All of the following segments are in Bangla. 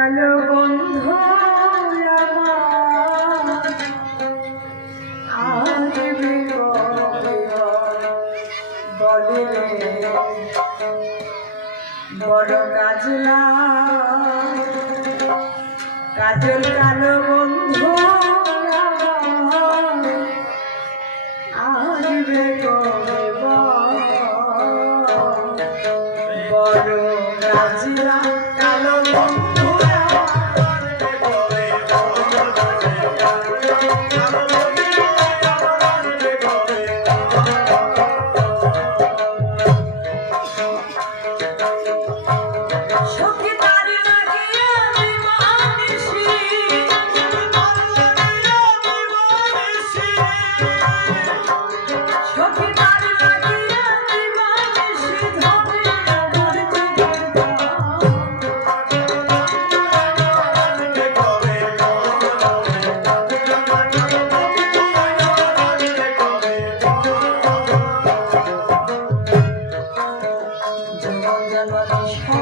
ভালো বন্ধু আজ বলে বড় কাজলা কাজল কালো বন্ধু আজ বড় Kajla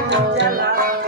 再见了。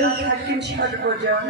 razem z Haciem Światłodzią.